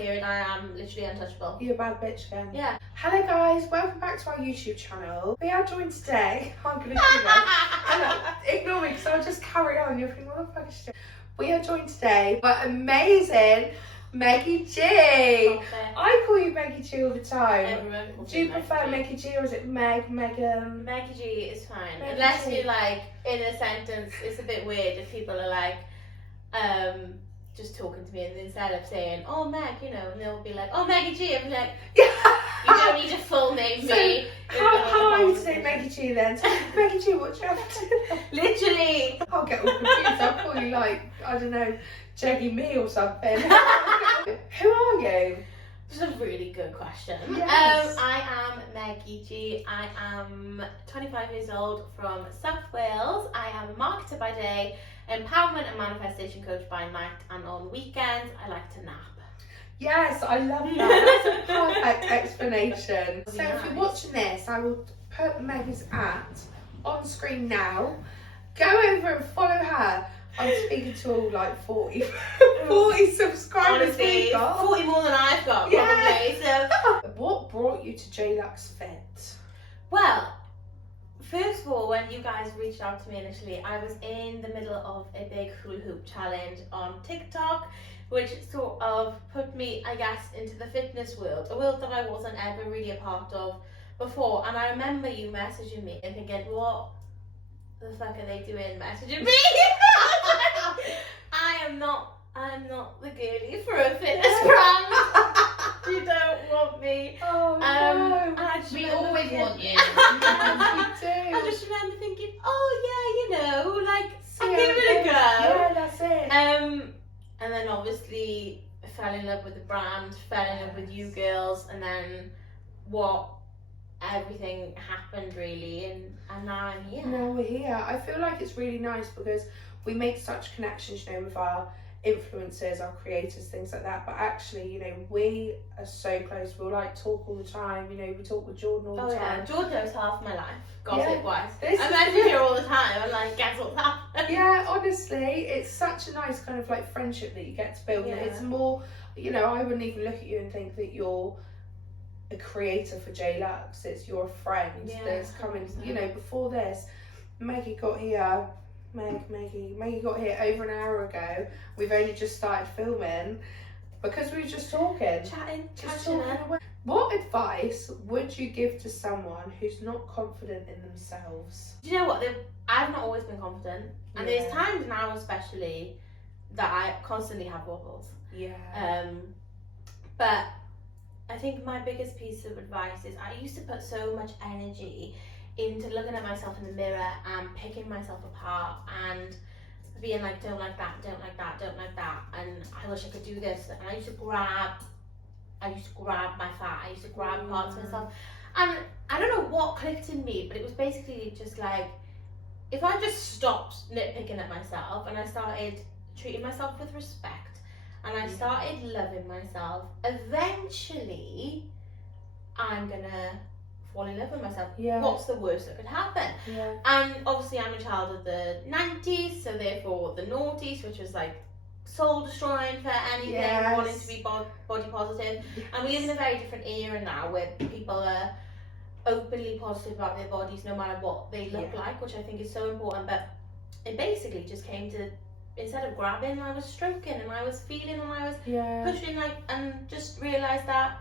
period, I am literally untouchable. You're a bad bitch again. Yeah. Hello guys, welcome back to our YouTube channel. We are joined today. I'm going to do that. Ignore me because I'll just carry on. You're thinking, what the fuck is she doing? We are joined today by amazing Meggy G. I call you Meggy G all the time. Everyone calls Do you me prefer Meggy Meggy G or is it Megan? Meggy G is fine. Meggy Unless G. you like, in a sentence, it's a bit weird if people are like, just talking to me and instead of saying, oh Meg, you know, and they'll be like, oh Meggy G, I'm like, Yeah. you don't need to full name me. How are you today, Meggy G then? So, Meggy G, what do you have to do? Literally. I'll get all confused. I'll call you like, I don't know, Jeggy Me or something. Who are you? This is a really good question. Yes. I am Meggy G. I am 25 years old from South Wales. I am a marketer by day, empowerment and manifestation coach by night, and on weekends I like to nap. Yes, I love that. That's a perfect explanation. So Nice. if you're watching this, I will put Meg's on screen now. Go over and follow her. I'm speaking to all like 40 subscribers. Honestly, we've got. 40 more than I've got, Yeah. probably. So, What brought you to JLUXEFIT? well, first of all, when you guys reached out to me initially, I was in the middle of a big hula hoop challenge on TikTok, which sort of put me, I guess, into the fitness world, a world that I wasn't ever really a part of before. And I remember you messaging me and thinking, what the fuck are they doing messaging me? I'm not the girlie for a fitness brand. You don't want me. Oh no. And I just We remember always thinking- want you. Yes, we do. I just remember thinking, oh yeah, you know, like See I'll how give it a go. Yeah, that's it. And then obviously I fell in love with the brand, fell in love with you girls, and then everything happened really, and now I'm here. Now we're here. I feel like it's really nice because we make such connections, you know, with our influencers, our creators, things like that. But actually, you know, we are so close. We'll like talk all the time. You know, we talk with Jordan all the time. Yeah, Jordan knows half my life. Gossip wise. This I is message it. her all the time. I'm like, guess what's happening? Yeah, honestly, it's such a nice kind of like friendship that you get to build. Yeah. It's more, you know, I wouldn't even look at you and think that you're a creator for JLUX. It's you're a friend that's coming. 100%. You know, before this, Meggy got here. Meggy got here over an hour ago. We've only just started filming because we were just talking. Chatting. Away. What advice would you give to someone who's not confident in themselves? Do you know what? I've not always been confident, and Yeah. there's times now, especially, that I constantly have wobbles. Yeah. But I think my biggest piece of advice is I used to put so much energy into looking at myself in the mirror and picking myself apart and being like, don't like that, don't like that, don't like that, and I wish I could do this. And I used to grab my fat, I used to grab parts of myself, and I don't know what clicked in me, but it was basically just like, if I just stopped nitpicking at myself and I started treating myself with respect and I started loving myself, eventually I'm gonna fall in love with myself. Yeah. What's the worst that could happen? Yeah. And obviously I'm a child of the 90s, so therefore the noughties, which was like soul destroying for anything, Yes. wanting to be body positive. And we live in a very different era now where people are openly positive about their bodies no matter what they look like, which I think is so important. But it basically just came to, instead of grabbing, I was stroking and I was feeling and I was pushing, like, and just realised that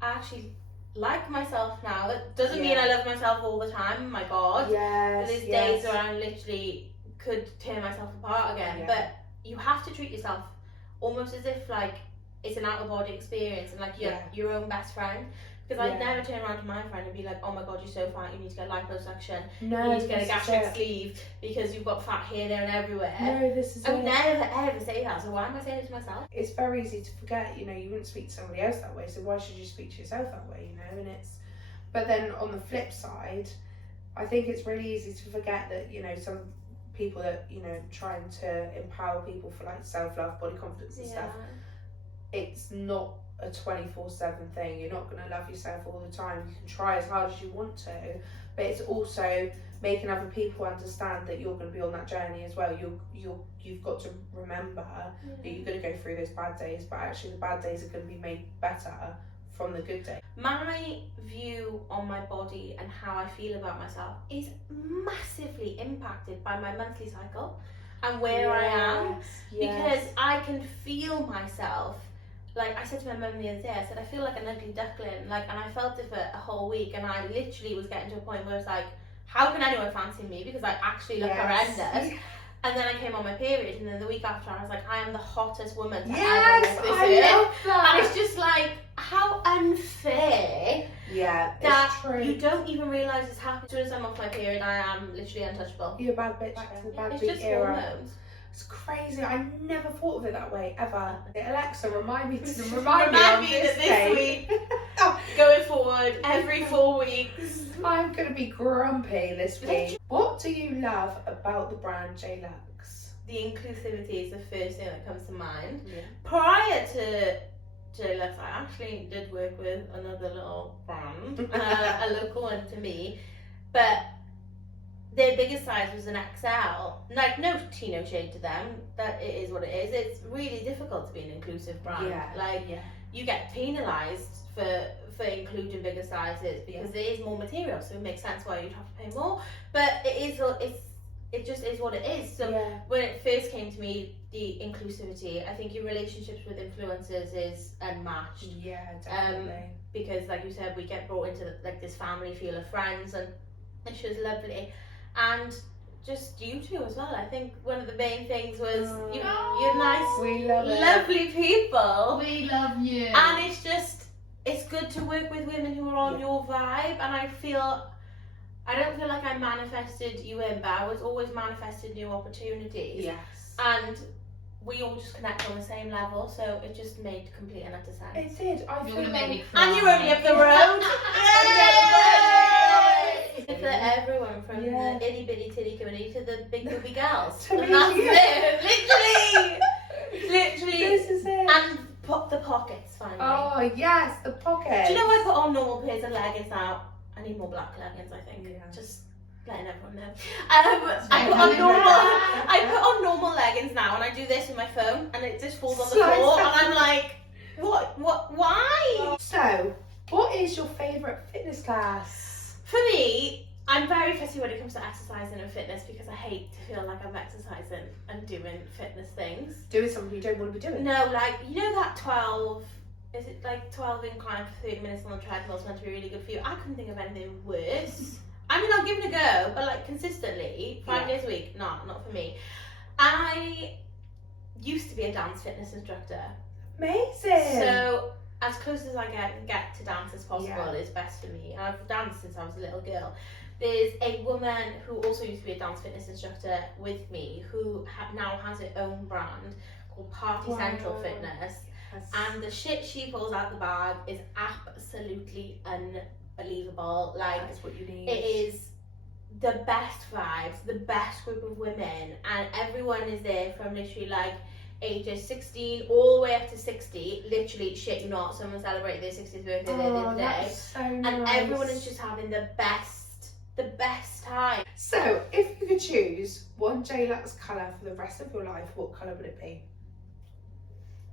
I actually like myself now. That doesn't mean I love myself all the time, my god. Yes. There's days where I literally could tear myself apart again. Yeah. But you have to treat yourself almost as if like it's an out of body experience and like you're your own best friend. Because I'd never turn around to my friend and be like, oh my god, you're so fat, you need to get liposuction, No, you need to get a this is gastric it. sleeve because you've got fat here, there and everywhere. No, this is I would it. never ever say that, so why am I saying it to myself? It's very easy to forget, you know, you wouldn't speak to somebody else that way, so why should you speak to yourself that way, you know? And it's, but then on the flip side, I think it's really easy to forget that, you know, some people that, you know, trying to empower people for like self-love, body confidence and stuff, it's not a 24/7 thing. You're not going to love yourself all the time. You can try as hard as you want to, but it's also making other people understand that you're going to be on that journey as well. You've got to remember that you're going to go through those bad days, but actually the bad days are going to be made better from the good days. My view on my body and how I feel about myself is massively impacted by my monthly cycle and where I am, because I can feel myself. Like I said to my mum the other day, I said, I feel like an ugly duckling, like, and I felt it for a whole week, and I literally was getting to a point where it's like, how can anyone fancy me, because I actually look horrendous. And then I came on my period, and then the week after I was like, I am the hottest woman to ever walk this earth. Love that. And it's just like, how unfair that it's true. you don't even realise it's happening. As soon as I'm off my period, I am literally untouchable. You're a bad bitch. Back to the bad It's bitch just era. hormones. It's crazy. I never thought of it that way ever. Alexa, remind me Remind on me this that this day. week, going forward, every 4 weeks. I'm gonna be grumpy this week. What do you love about the brand JLUX? The inclusivity is the first thing that comes to mind. Yeah. Prior to JLUX, I actually did work with another little brand, a local one to me, but their biggest size was an XL. Like, no shade to them, that it is what it is. It's really difficult to be an inclusive brand. You get penalised for including bigger sizes because there is more material, so it makes sense why you'd have to pay more. But it just is what it is. So when it first came to me, the inclusivity, I think your relationships with influencers is unmatched. Yeah, definitely. Because like you said, we get brought into like this family feel of friends, and she was lovely. And just you two as well. I think one of the main things was you're nice, we love it. lovely people. We love you. And it's good to work with women who are on your vibe. And I don't feel like I manifested you in, but I was always manifested new opportunities. Yes. And we all just connect on the same level, so it just made complete and utter sense. It did. I You're feel gonna make me like... cry. And you're only up the road. Yay! For everyone, from Yeah. the itty bitty titty community to the big booby gals. To And me, that's yeah. it. Literally. This is it. And pop the pockets finally. Oh yes, the pocket. Do you know I put on normal pairs of leggings now? I need more black leggings, I think. Yeah. Just letting everyone know. I put on normal leggings now, and I do this with my phone, and it just falls on the Slides floor, down. and I'm like, why? So, what is your favourite fitness class? For me, I'm very fussy when it comes to exercising and fitness, because I hate to feel like I'm exercising and doing fitness things. Doing something you don't want to be doing. No, like, you know that 12 incline for 30 minutes on the treadmill is meant to be really good for you? I couldn't think of anything worse. I mean, I'll give it a go, but like consistently, 5 days a week, not for me. I used to be a dance fitness instructor. Amazing. So as close as I get to dance as possible is best for me. I've danced since I was a little girl. There's a woman who also used to be a dance fitness instructor with me, who now has her own brand called Party Central Fitness. Yes. And the shit she pulls out the bag is absolutely unbelievable. Like, That's what you need. it is the best vibes, the best group of women, and everyone is there from literally like ages 16 all the way up to 60. Literally, shit you not, someone celebrated their 60th birthday the other day. That's so nice. And everyone is just having the best time. So, if you could choose one JLUX colour for the rest of your life, what colour would it be?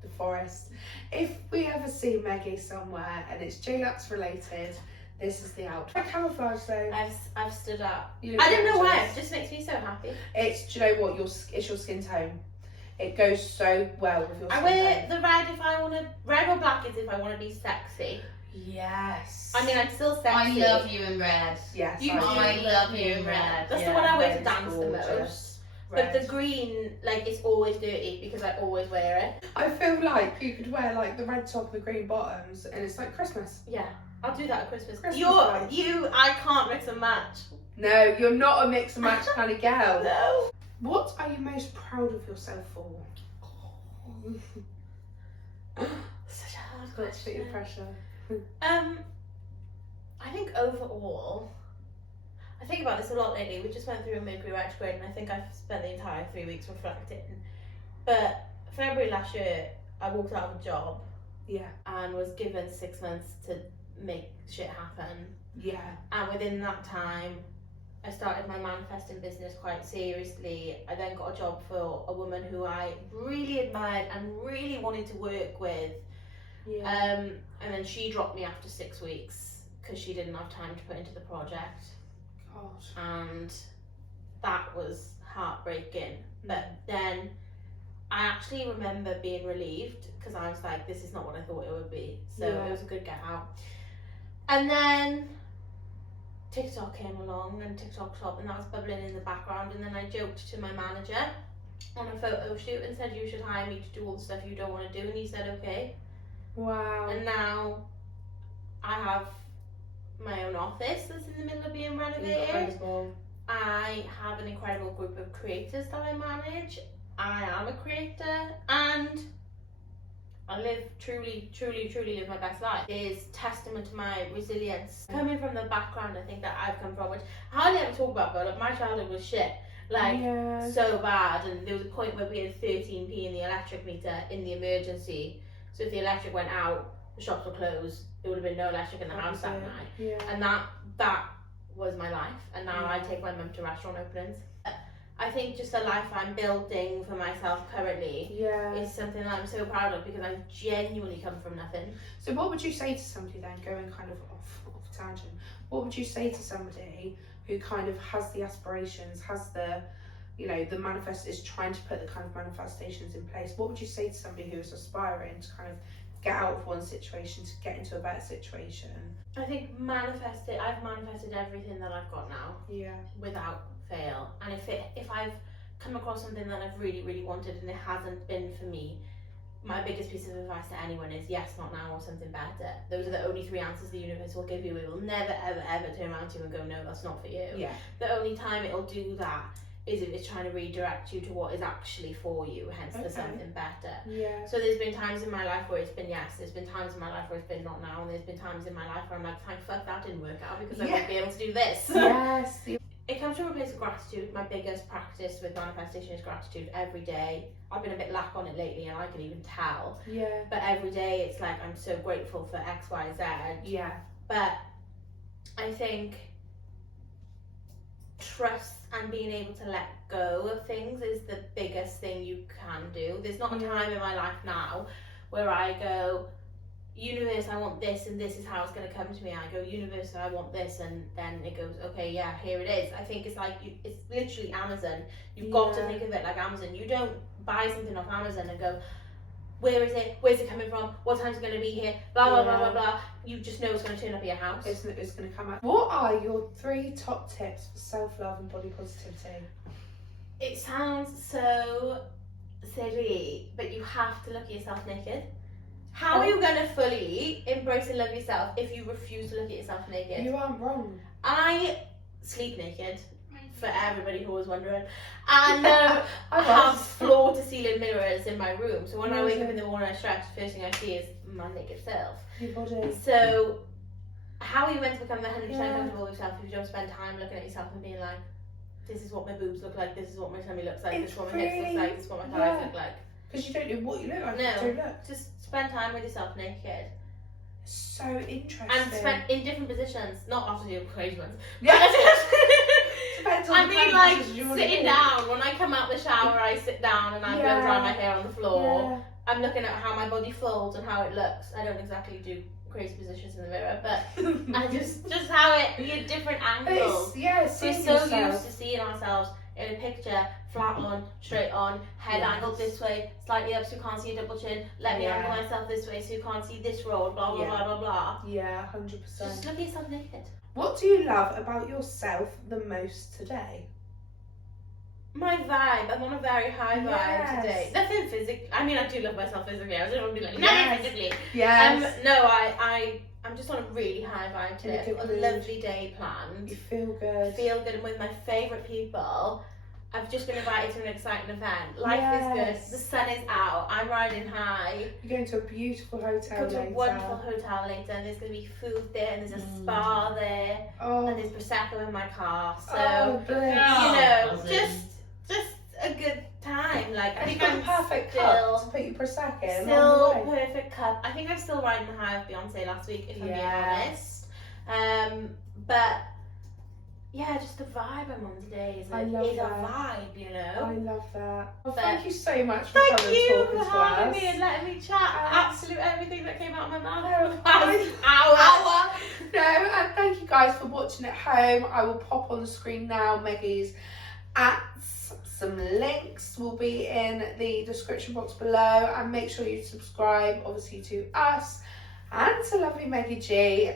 The forest. If we ever see Meggy somewhere and it's JLUX related, this is the outfit. Camouflage though. I've stood up. You look I don't know why, gorgeous. it just makes me so happy. It's, do you know what? It's your skin tone. It goes so well with your I skin wear tone. the red if I want to, red or black is if I want to be sexy. Yes. I mean, I'm still sexy. I love you in red. Yes. You I love you in red. That's the one I wear to Red is dance the gorgeous. most. Red. But the green, like, it's always dirty because I always wear it. I feel like you could wear like the red top and the green bottoms, and it's like Christmas. Yeah, I'll do that at Christmas. Christmas I can't mix and match. No, you're not a mix and match kind of girl. No. What are you most proud of yourself for? Such a hard Got to put your question. pressure. I think overall, I think about this a lot lately. We just went through a Mercury retrograde, and I think I've spent the entire 3 weeks reflecting. But February last year, I walked out of a job Yeah. and was given 6 months to make shit happen. Yeah. And within that time, I started my manifesting business quite seriously. I then got a job for a woman who I really admired and really wanted to work with. Yeah. And then she dropped me after 6 weeks because she didn't have time to put into the project. Gosh. And that was heartbreaking. But then I actually remember being relieved because I was like, this is not what I thought it would be. So it was a good get out. And then TikTok came along and TikTok shop, and that was bubbling in the background. And then I joked to my manager on a photo shoot and said, you should hire me to do all the stuff you don't want to do. And he said, okay. Wow. And now I have my own office that's in the middle of being renovated. Incredible. I have an incredible group of creators that I manage. I am a creator, and I live truly live my best life. It is testament to my resilience. Coming from the background I think that I've come from, which I hardly ever talk about, but like, my childhood was shit. Like, so bad. And there was a point where we had 13p in the electric meter in the emergency. So if the electric went out, the shops were closed. There would have been no electric in the house that night. Yeah. And that was my life. And now I take my mum to restaurant openings. I think just the life I'm building for myself currently is something that I'm so proud of, because I genuinely come from nothing. So what would you say to somebody then, going kind of off tangent, what would you say to somebody who kind of has the aspirations, has the, you know, the manifest, is trying to put the kind of manifestations in place? What would you say to somebody who is aspiring to kind of get out of one situation to get into a better situation? I think I've manifested everything that I've got now. Yeah. Without fail. And if I've come across something that I've really wanted and it hasn't been for me, my biggest piece of advice to anyone is yes, not now, or something better. Those are the only 3 answers the universe will give you. It will never ever turn around to you and go, no, that's not for you. Yeah. The only time it'll do that is if it's trying to redirect you to what is actually for you, hence the something better. Yeah. So there's been times in my life where it's been yes, there's been times in my life where it's been not now, and there's been times in my life where I'm like, thank fuck that didn't work out, because I won't be able to do this. Yes. It comes from a place of gratitude. My biggest practice with manifestation is gratitude every day. I've been a bit lack on it lately, and I can even tell. Yeah. But every day it's like, I'm so grateful for X, Y, Z. Yeah. But I think trust and being able to let go of things is the biggest thing you can do. There's not a time in my life now where I go, universe, I want this, and this is how it's going to come to me. I go, universe, I want this, and then it goes, okay, yeah, here it is. I think it's like, it's literally Amazon. You've got to think of it like Amazon. You don't buy something off Amazon and go, where is it? Where's it coming from? What time's it going to be here? Blah, blah, blah, blah, blah. You just know it's going to turn up at your house. It's going to come out. What are your 3 top tips for self-love and body positivity? It sounds so silly, but you have to look at yourself naked. How are you going to fully embrace and love yourself if you refuse to look at yourself naked? You aren't wrong. I sleep naked, for everybody who was wondering. And I have floor to ceiling mirrors in my room. So when I wake up in the morning, I stretch, the first thing I see is my naked self. Your body. So how are you meant to become 100% comfortable with yourself if you don't spend time looking at yourself and being like, this is what my boobs look like, this is what my tummy looks like, this is what my hips look like, this is what my thighs look like. Because you don't know what you look like. No, you don't look. just spend time with yourself naked. So interesting. And spend in different positions, not after the crazy ones. Yeah. But I mean, like, sitting down. When I come out the shower, I sit down and I go dry my hair on the floor. Yeah. I'm looking at how my body folds and how it looks. I don't exactly do crazy positions in the mirror, but I just how it, you different angles. We're so used to seeing ourselves in a picture, flat on, straight on, head angled this way, slightly up so you can't see a double chin, let me angle myself this way so you can't see this roll, blah blah blah blah blah. Yeah, 100%. Just look at yourself naked. What do you love about yourself the most today? My vibe. I'm on a very high vibe today. Nothing physically. I mean, I do love myself physically. I don't want to be like, nothing physically. Yes. No, I'm just on a really high vibe today. I've got a lovely day planned. You feel good. Feel good. I'm with my favourite people. I've just been invited to an exciting event. Life is good. The sun is out. I'm riding high. You're going to a beautiful hotel later. Go to a wonderful hotel later, and there's going to be food there, and there's a spa there, and there's prosecco in my car. So bliss. you know, just a good time. Like I And think you've got I'm the perfect still cup to put your prosecco in. still on the way. perfect cup. I think I'm still riding the high of Beyonce last week, if I'm being Yeah. honest. But yeah, just the vibe I'm on today is I a love is a that. vibe, you I know. love that. Well, But thank you so much for Thank coming you and for talking to having us. me and letting me chat. And- Absolute everything that came out of my mouth No, for the past hour. hour. No, and thank you guys for watching at home. I will pop on the screen now Meggy's @ some links will be in the description box below, and make sure you subscribe obviously to us and to lovely Meggy G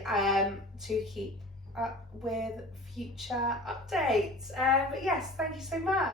to keep up with future updates. But yes, thank you so much.